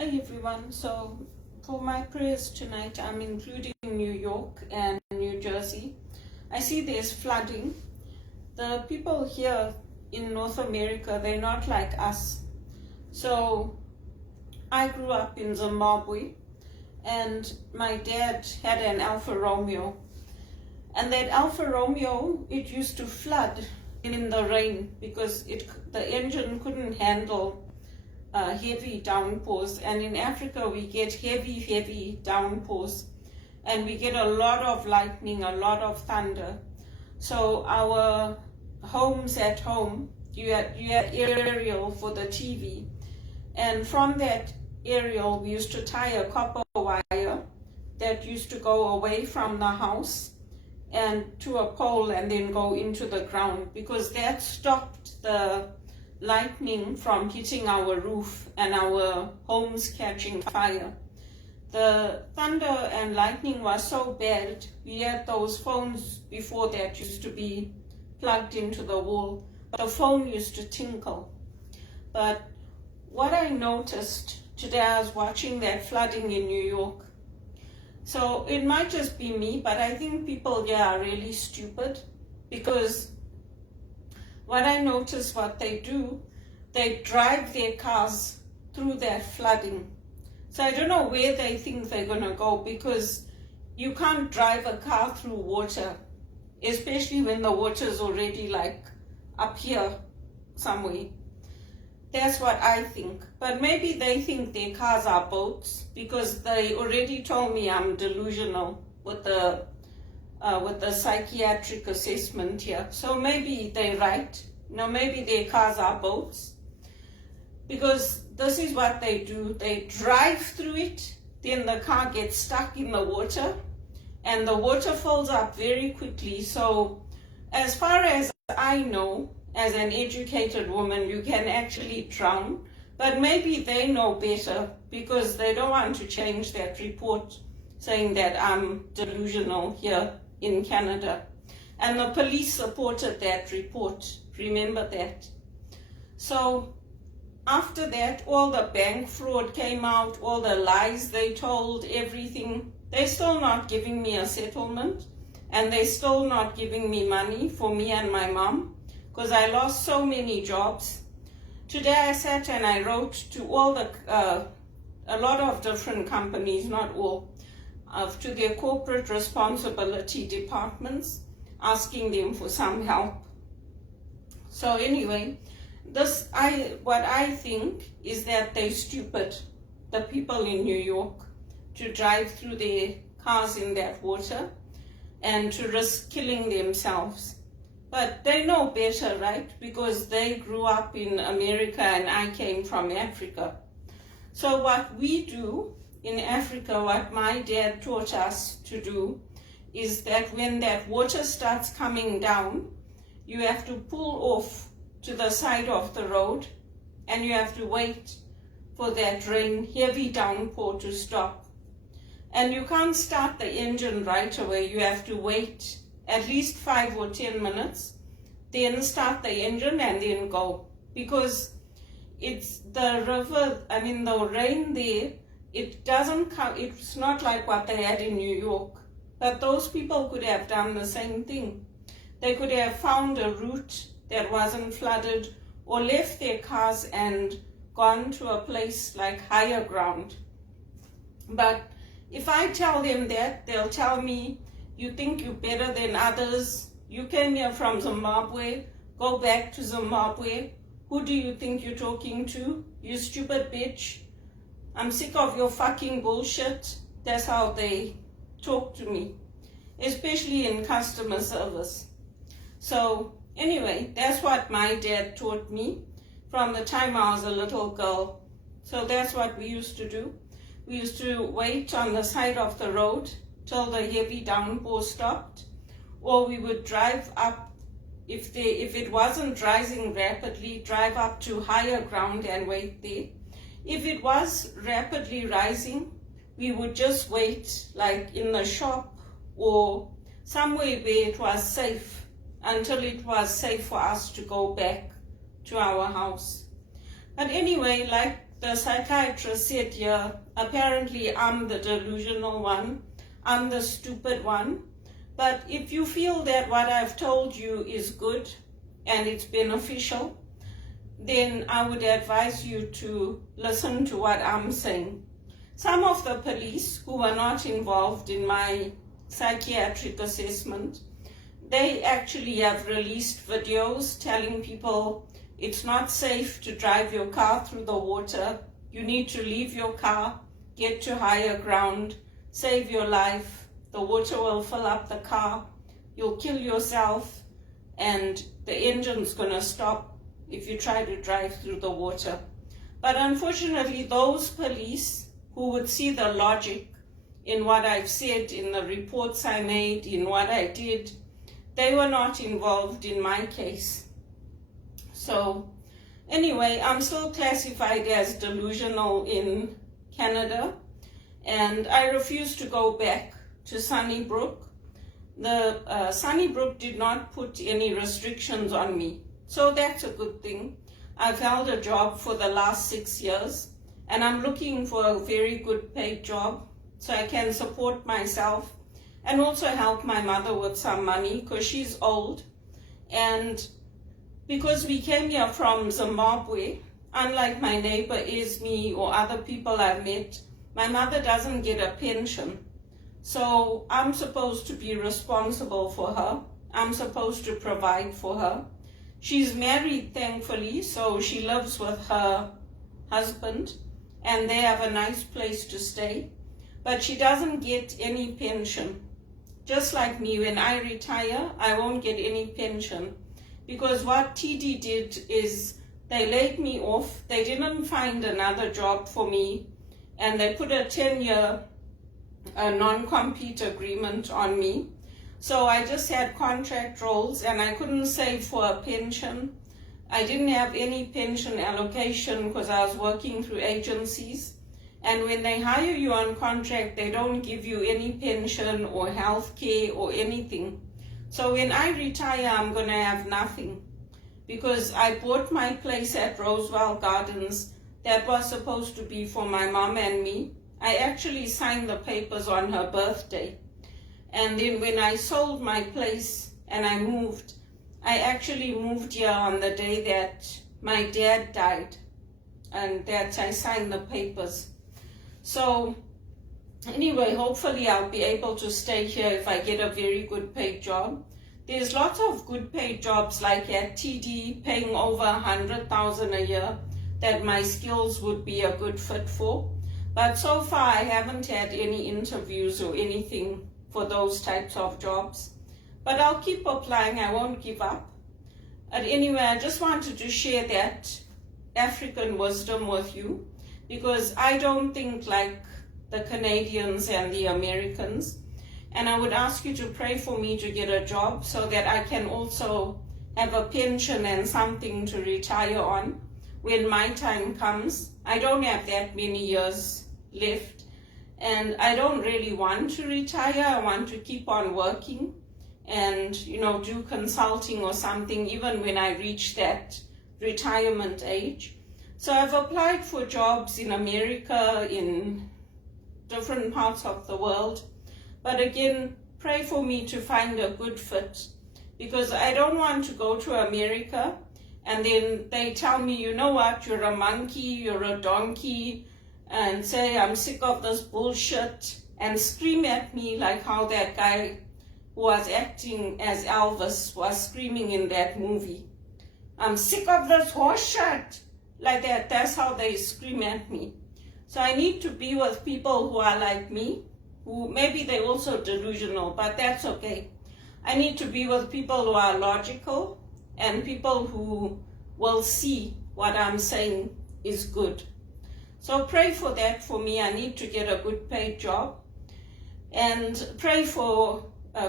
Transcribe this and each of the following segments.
Hi everyone. So for my prayers tonight, I'm including New York and New Jersey. I see there's flooding. The people here in North America, they're not like us. So I grew up in Zimbabwe and my dad had an Alfa Romeo. And that Alfa Romeo, it used to flood in the rain because the engine couldn't handle heavy downpours, and in Africa we get heavy downpours and we get a lot of lightning, a lot of thunder. So our homes at home, you had aerial for the TV, and from that aerial we used to tie a copper wire that used to go away from the house and to a pole and then go into the ground, because that stopped the lightning from hitting our roof and our homes catching fire. The thunder and lightning was so bad, we had those phones before that used to be plugged into the wall. The phone used to tinkle. But what I noticed today, I was watching that flooding in New York. So it might just be me, but I think people here are really stupid, because what I notice what they do, they drive their cars through that flooding. So I don't know where they think they're going to go, because you can't drive a car through water, especially when the water is already like up here somewhere. That's what I think. But maybe they think their cars are boats, because they already told me I'm delusional with the psychiatric assessment here. So maybe they're right. Maybe their cars are boats, because this is what they do. They drive through it, then the car gets stuck in the water, and the water fills up very quickly. So as far as I know, as an educated woman, you can actually drown. But maybe they know better, because they don't want to change that report saying that I'm delusional here in Canada. And the police supported that report. Remember that. So after that, all the bank fraud came out, all the lies they told, everything. They're still not giving me a settlement, and they're still not giving me money for me and my mom, because I lost so many jobs. Today I sat and I wrote to all a lot of different companies, not all, to their corporate responsibility departments, asking them for some help. So anyway, what I think is that they're stupid, the people in New York, to drive through their cars in that water and to risk killing themselves. But they know better, right? Because they grew up in America and I came from Africa. So what we do in Africa, what my dad taught us to do, is that when that water starts coming down, you have to pull off to the side of the road, and you have to wait for that heavy downpour to stop. And you can't start the engine right away. You have to wait at least 5 or 10 minutes, then start the engine and then go. Because it's the river, the rain there, it doesn't come, it's not like what they had in New York. But those people could have done the same thing. They could have found a route that wasn't flooded, or left their cars and gone to a place like higher ground. But if I tell them that, they'll tell me, you think you're better than others? You came here from Zimbabwe, go back to Zimbabwe. Who do you think you're talking to? You stupid bitch. I'm sick of your fucking bullshit. That's how they talk to me, especially in customer service. So anyway, that's what my dad taught me from the time I was a little girl. So that's what we used to do. We used to wait on the side of the road till the heavy downpour stopped, or we would drive up, if it wasn't rising rapidly, drive up to higher ground and wait there. If it was rapidly rising, we would just wait like in the shop or somewhere where it was safe, until it was safe for us to go back to our house. But anyway, like the psychiatrist said here, apparently I'm the delusional one, I'm the stupid one. But if you feel that what I've told you is good and it's beneficial, then I would advise you to listen to what I'm saying. Some of the police who were not involved in my psychiatric assessment, they actually have released videos telling people it's not safe to drive your car through the water. You need to leave your car, get to higher ground, save your life. The water will fill up the car. You'll kill yourself, and the engine's going to stop if you try to drive through the water. But unfortunately, those police who would see the logic in what I've said, in the reports I made, in what I did, they were not involved in my case. So anyway, I'm still classified as delusional in Canada, and I refuse to go back to Sunnybrook. The Sunnybrook did not put any restrictions on me, so that's a good thing. I've held a job for the last 6 years, and I'm looking for a very good paid job so I can support myself and also help my mother with some money because she's old. And because we came here from Zimbabwe, unlike my neighbor Esme or other people I've met, my mother doesn't get a pension. So I'm supposed to be responsible for her. I'm supposed to provide for her. She's married, thankfully, so she lives with her husband, and they have a nice place to stay. But she doesn't get any pension. Just like me, when I retire, I won't get any pension. Because what TD did is they laid me off. They didn't find another job for me, and they put a 10-year non-compete agreement on me. So I just had contract roles, and I couldn't save for a pension. I didn't have any pension allocation because I was working through agencies. And when they hire you on contract, they don't give you any pension or health care or anything. So when I retire, I'm going to have nothing. Because I bought my place at Rosewell Gardens that was supposed to be for my mom and me. I actually signed the papers on her birthday. And then when I sold my place and I moved, I actually moved here on the day that my dad died, and that I signed the papers. So anyway, hopefully I'll be able to stay here if I get a very good paid job. There's lots of good paid jobs like at TD paying over 100,000 a year that my skills would be a good fit for. But so far I haven't had any interviews or anything for those types of jobs. But I'll keep applying, I won't give up. But anyway, I just wanted to share that African wisdom with you, because I don't think like the Canadians and the Americans. And I would ask you to pray for me to get a job so that I can also have a pension and something to retire on when my time comes. I don't have that many years left, and I don't really want to retire. I want to keep on working and, do consulting or something even when I reach that retirement age. So I've applied for jobs in America, in different parts of the world. But again, pray for me to find a good fit, because I don't want to go to America and then they tell me, you know what, you're a monkey, you're a donkey, and say I'm sick of this bullshit, and scream at me like how that guy who was acting as Elvis was screaming in that movie. I'm sick of this horse shit. Like that, that's how they scream at me. So I need to be with people who are like me, who maybe they're also delusional, but that's okay. I need to be with people who are logical and people who will see what I'm saying is good. So pray for that for me. I need to get a good paid job, and pray for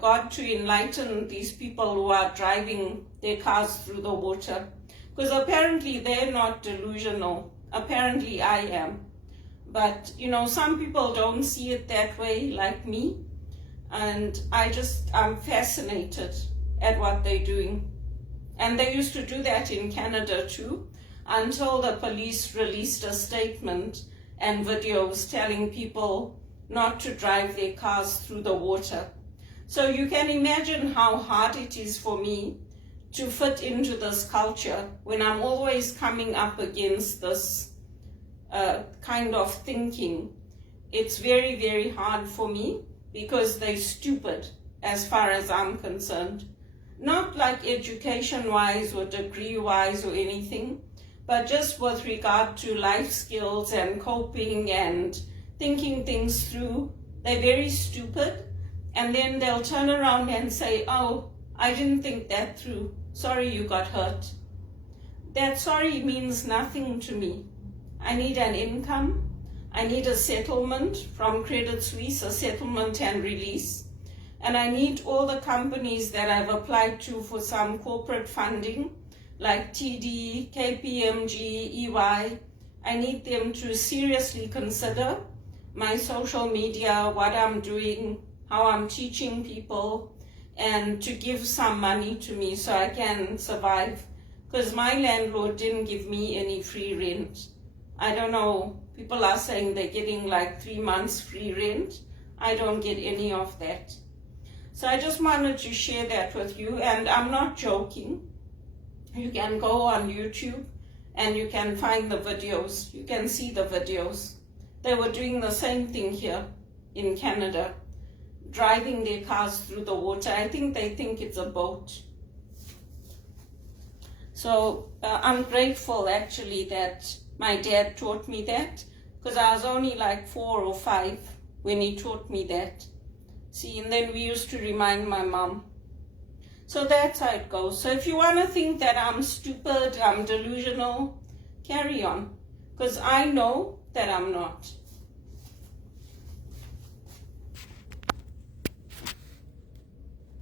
God to enlighten these people who are driving their cars through the water. Because apparently they're not delusional. Apparently I am. But, some people don't see it that way like me. And I'm fascinated at what they're doing. And they used to do that in Canada too. until the police released a statement and videos telling people not to drive their cars through the water. So you can imagine how hard it is for me to fit into this culture when I'm always coming up against this kind of thinking. It's very, very hard for me because they're stupid as far as I'm concerned. Not like education-wise or degree-wise or anything, but just with regard to life skills and coping and thinking things through. They're very stupid, and then they'll turn around and say, oh, I didn't think that through. Sorry you got hurt. That sorry means nothing to me. I need an income. I need a settlement from Credit Suisse, a settlement and release. And I need all the companies that I've applied to for some corporate funding, like TD, KPMG, EY, I need them to seriously consider my social media, what I'm doing, how I'm teaching people, and to give some money to me so I can survive. Because my landlord didn't give me any free rent. I don't know, people are saying they're getting like 3 months free rent. I don't get any of that. So I just wanted to share that with you, and I'm not joking. You can go on YouTube and you can find the videos. You can see the videos. They were doing the same thing here in Canada, driving their cars through the water. I think they think it's a boat. So I'm grateful actually that my dad taught me that, because I was only like 4 or 5 when he taught me that. See, and then we used to remind my mom. So that's how it goes. So if you want to think that I'm stupid, I'm delusional, carry on. Because I know that I'm not.